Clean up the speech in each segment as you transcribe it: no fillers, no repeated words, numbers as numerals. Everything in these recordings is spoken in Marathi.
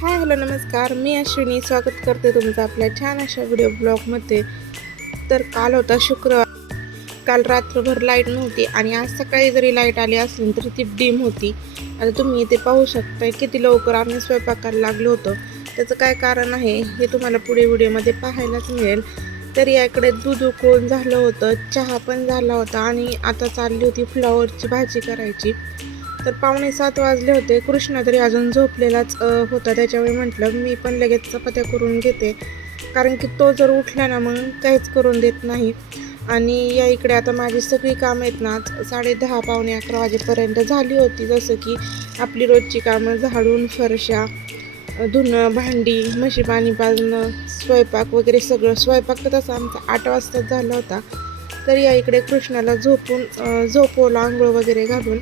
हाय हॅलो नमस्कार, मी अश्विनी स्वागत करते तुमचं आपल्या छान अशा व्हिडिओ ब्लॉगमध्ये. तर काल होता शुक्रवार. काल रात्रभर लाईट नव्हती आणि आज सकाळी जरी लाईट आली असली तरी ती डिम होती. आता तुम्ही इथे पाहू शकता किती लवकर आम्ही स्वयंपाकाला लागलो होतो. त्याचं काय कारण आहे हे तुम्हाला पुढे व्हिडिओमध्ये पाहायलाच मिळेल. तर याकडे दूध उकळून झालं होतं, चहा पण झाला होता आणि आता चालली होती फ्लॉवरची भाजी करायची. तर 6:45 वाजले होते. कृष्णा तरी अजून झोपलेलाच होता. त्याच्यामुळे म्हटलं मी पण लगेच चपात्या करून घेते, कारण की तो जर उठला ना मग काहीच करून देत नाही. आणि या इकडे आता माझी सगळी कामं आहेत ना 10:30 पावणे 11 वाजेपर्यंत झाली होती. जसं की आपली रोजची कामं, झाडून फरशा, धुणं, भांडी, म्हशी पाणी पाजणं, स्वयंपाक वगैरे सगळं. स्वयंपाक तर तसा आमचा 8 वाजताच झाला होता. तर या इकडे कृष्णाला झोपवलं आंघोळ वगैरे घालून.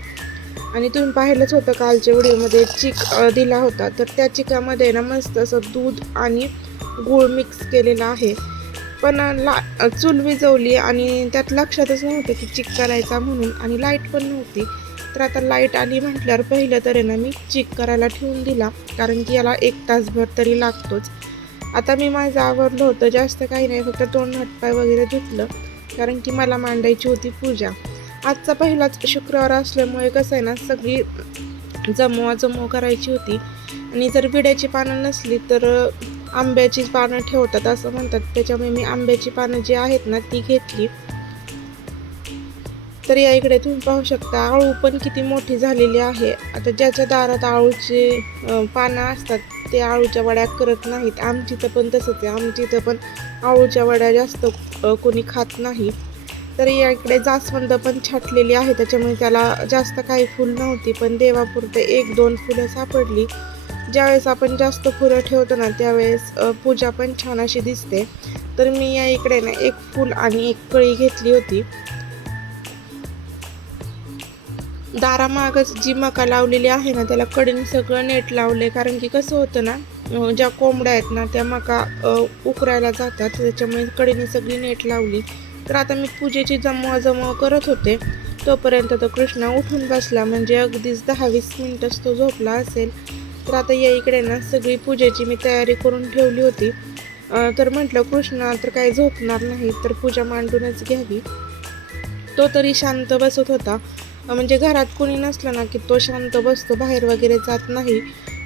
आणि तुम्ही पाहिलंच होतं कालच्या व्हिडिओमध्ये चिक दिला होता. तर त्या चिकामध्ये ना मस्त असं दूध आणि गूळ मिक्स केलेला आहे. पण चूल विझवली आणि त्यात लक्षातच नव्हतं की चिक करायचा म्हणून, आणि लाईट पण नव्हती. तर आता लाईट आली म्हटल्यावर पहिलं तर आहे ना मी चिक करायला ठेवून दिला, कारण की याला 1 तासभर तरी लागतोच. आता मी माझं आवरलं होतं, जास्त काही नाही, फक्त तोंड हातपाय वगैरे धुतलं, कारण की मला मांडायची होती पूजा. आजचा पहिलाच शुक्रवार असल्यामुळे कसं आहे ना, सगळी जमवाजमव करायची होती. आणि जर विड्याची पानं नसली तर आंब्याची पानं ठेवतात असं म्हणतात. त्याच्यामुळे मी आंब्याची पानं जी आहेत ना ती घेतली. तर या इकडे तुम्ही पाहू शकता आळू पण किती मोठी झालेली आहे. आता ज्याच्या दारात आळूचे पानं असतात ते आळूच्या वड्या करत नाहीत. आमची तर पण तसंच आहे. आमची तर पण आळूच्या वड्या जास्त कोणी खात नाही. तर या इकडे जास्वंद पण छाटलेली आहे, त्याच्यामुळे त्याला जास्त काही फुल नव्हती, पण देवापुरते 1-2 फुलं सापडली. ज्यावेळेस आपण जास्त फुलं ठेवतो ना त्यावेळेस पूजा पण छान अशी दिसते. तर मी या इकडे ना 1 फूल आणि 1 कळी घेतली होती. दारामागच जी मका लावलेली आहे ना त्याला कडेने सगळं नेट लावले, कारण की कसं होतं ना, ज्या कोंबड्या आहेत ना त्या मका उकरायला जातात, त्याच्यामुळे कडेने सगळी नेट लावली. तर आता मी पूजेची जमवाजमव करत होते, तोपर्यंत तो कृष्णा उठून बसला. म्हणजे अगदीच 10-20 मिनिटच तो झोपला असेल. तर आता या इकडे ना सगळी पूजेची मी तयारी करून ठेवली होती. तर म्हटलं कृष्णा तर काही झोपणार नाही, तर पूजा मांडूनच घ्यावी. तो तरी शांत बसत होता. म्हणजे घरात कोणी नसलं ना की तो शांत बसतो, बाहेर वगैरे जात नाही.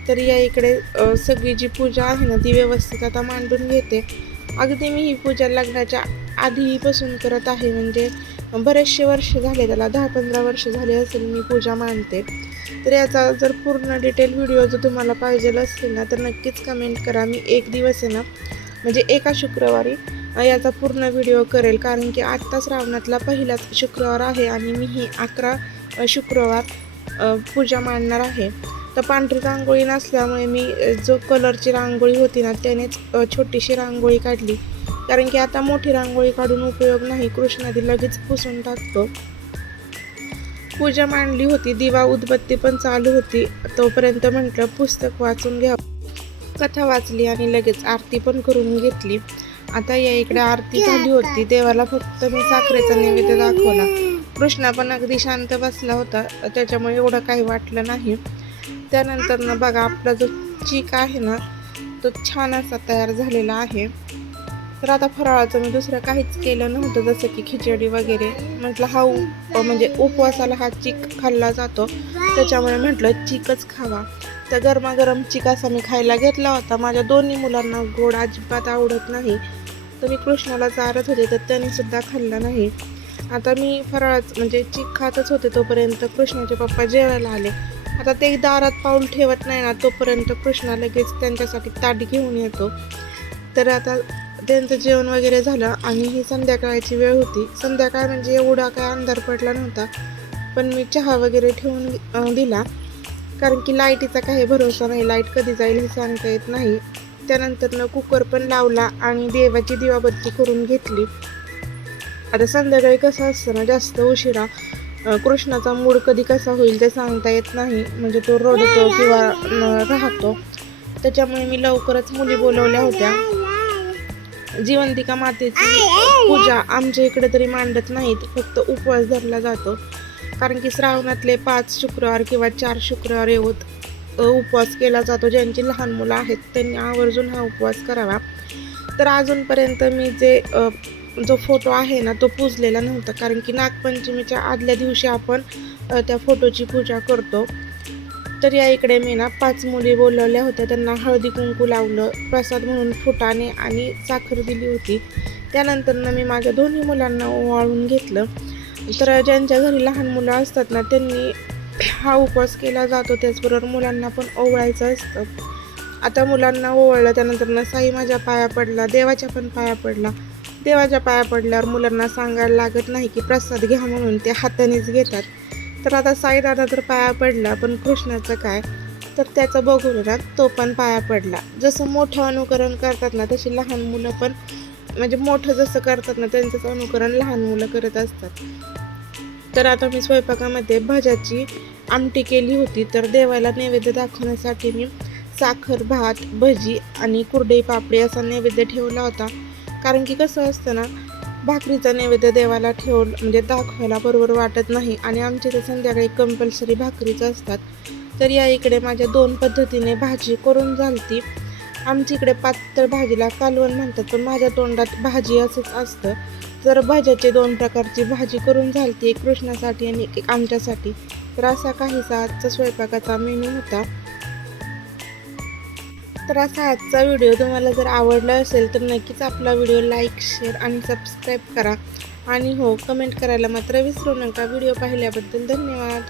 तर या इकडे सगळी जी पूजा आहे ना ती व्यवस्थित आता मांडून घेते. अगदी मी ही पूजा लग्नाच्या आधीपासून करत आहे. म्हणजे बरेचसे वर्ष झाले, त्याला 10-15 वर्ष झाले असेल मी पूजा मांडते. तर याचा जर पूर्ण डिटेल व्हिडिओ जर तुम्हाला पाहिजे असेल ना तर नक्कीच कमेंट करा. मी एक दिवस आहे ना, म्हणजे एका शुक्रवारी याचा पूर्ण व्हिडिओ करेल, कारण की आत्ता श्रावणातला पहिलाच शुक्रवार आहे आणि मी ही 11 शुक्रवार पूजा मांडणार आहे. तर पांढरी रांगोळी नसल्यामुळे मी जो कलरची रांगोळी होती ना त्यानेच छोटीशी रांगोळी काढली, कारण की आता मोठी रांगोळी काढून उपयोग नाही. कृष्णा ती लगेच पुसून टाकतो. पूजा मांडली होती, दिवा उदबत्ती पण चालू होती. तोपर्यंत म्हटलं पुस्तक वाचून घ्यावं. कथा वाचली आणि लगेच आरती पण करून घेतली. आता या इकडे आरती झाली होती. देवाला फक्त मी साखरेचा नैवेद्य दाखवला. कृष्णा पण अगदी शांत बसला होता, त्याच्यामुळे एवढं काही वाटलं नाही. त्यानंतर ना बघा आपला जो चीक आहे ना तो छान असा तयार झालेला आहे. तर आता फराळाचं मी दुसरं काहीच केलं नव्हतं, जसं की खिचडी वगैरे. म्हटलं म्हणजे उपवासाला हा चीक खाल्ला जातो, त्याच्यामुळे म्हटलं चिकच खावा. तर गरमागरम चिक असा मी खायला घेतला होता. माझ्या दोन्ही मुलांना गोड अजिबात आवडत नाही, तर मी कृष्णाला चारत होते, तर त्याने सुद्धा खाल्ला नाही. आता मी फराळाच म्हणजे चिक खातच होते तोपर्यंत कृष्णाचे पप्पा जेवायला आले. आता ते दारात पाऊल ठेवत नाही ना तोपर्यंत कृष्णा लगेच त्यांच्यासाठी ताट घेऊन येतो. तर आता त्यांचं जेवण वगैरे झालं आणि ही संध्याकाळची वेळ होती. संध्याकाळ म्हणजे एवढा काय अंधार पडला नव्हता, पण मी चहा वगैरे ठेवून दिला, कारण की लाईटीचा काही भरोसा नाही, लाईट कधी जाईल हे सांगता येत नाही. त्यानंतर कुकर पण लावला आणि देवाची दिवाबत्ती करून घेतली. आता संध्याकाळी कसं असतं ना, जास्त उशिरा कृष्णाचा मूड कधी कसा होईल ते सांगता येत नाही. म्हणजे तो रडतो किंवा राहतो, त्याच्यामुळे मी लवकरच मुली बोलवल्या होत्या. जिवंतिका मातेची पूजा आमच्या इकडे तरी मांडत नाहीत, फक्त उपवास धरला जातो, कारण की श्रावणातले 5 शुक्रवार किंवा 4 शुक्रवार येऊत उपवास केला जातो. ज्यांची लहान मुलं आहेत त्यांनी आवर्जून हा उपवास करावा. तर अजूनपर्यंत मी जो फोटो आहे ना तो पूजलेला नव्हता, कारण की नागपंचमीच्या आदल्या दिवशी आपण त्या फोटोची पूजा करतो. तर या इकडे मी ना 5 मुली बोलवल्या होत्या, त्यांना हळदी कुंकू लावलं, प्रसाद म्हणून फुटाणे आणि साखर दिली होती. त्यानंतर मी माझ्या दोन्ही मुलांना ओवाळून घेतलं. तर ज्यांच्या घरी लहान मुलं असतात ना त्यांनी हा उपवास केला जातो. त्याचबरोबर मुलांना पण ओवाळायचं असतं. आता मुलांना ओवाळलं त्यानंतर साई माझ्या पाया पडला, देवाच्या पण पाया पडला. देवाच्या पाया पडल्यावर मुलांना सांगायला लागत नाही की प्रसाद घ्या म्हणून, ते हातानेच घेतात. तर आता साई दादा तर पाया पडला, पण कृष्णाचं काय, तर त्याचं बघून ना तो पण पाया पडला. जसं मोठं अनुकरण करतात ना तशी लहान मुलं पण, म्हणजे मोठं जसं करतात ना त्यांचंच अनुकरण लहान मुलं करत असतात. तर आता मी स्वयंपाकामध्ये भज्याची आमटी केली होती. तर देवाला नैवेद्य दाखवण्यासाठी मी साखर, भात, भजी आणि कुरडई पापडी असा नैवेद्य ठेवला होता. कारण की कसं असतं ना, भाकरीचा नैवेद्य देवाला म्हणजे दाखवायला बरोबर वाटत नाही, आणि आमच्या इथे संध्याकाळी कंपल्सरी भाकरीच असतात. तर या इकडे माझ्या 2 पद्धतीने भाजी करून झालती. आमच्या इकडे पातळ भाजीला कालवण म्हणतात, पण माझ्या तोंडात भाजी असंच असतं. तर भाज्याचे 2 प्रकारची भाजी करून झालती, एक कृष्णासाठी आणि एक आमच्यासाठी. तर असा काहीसा आजचा स्वयंपाकाचा मेनू होता. तर असा आजचा व्हिडिओ तुम्हाला जर आवडला असेल तर नक्कीच आपला व्हिडिओ लाईक, शेअर आणि सबस्क्राईब करा. आणि हो, कमेंट करायला मात्र विसरू नका. व्हिडिओ पाहिल्याबद्दल धन्यवाद.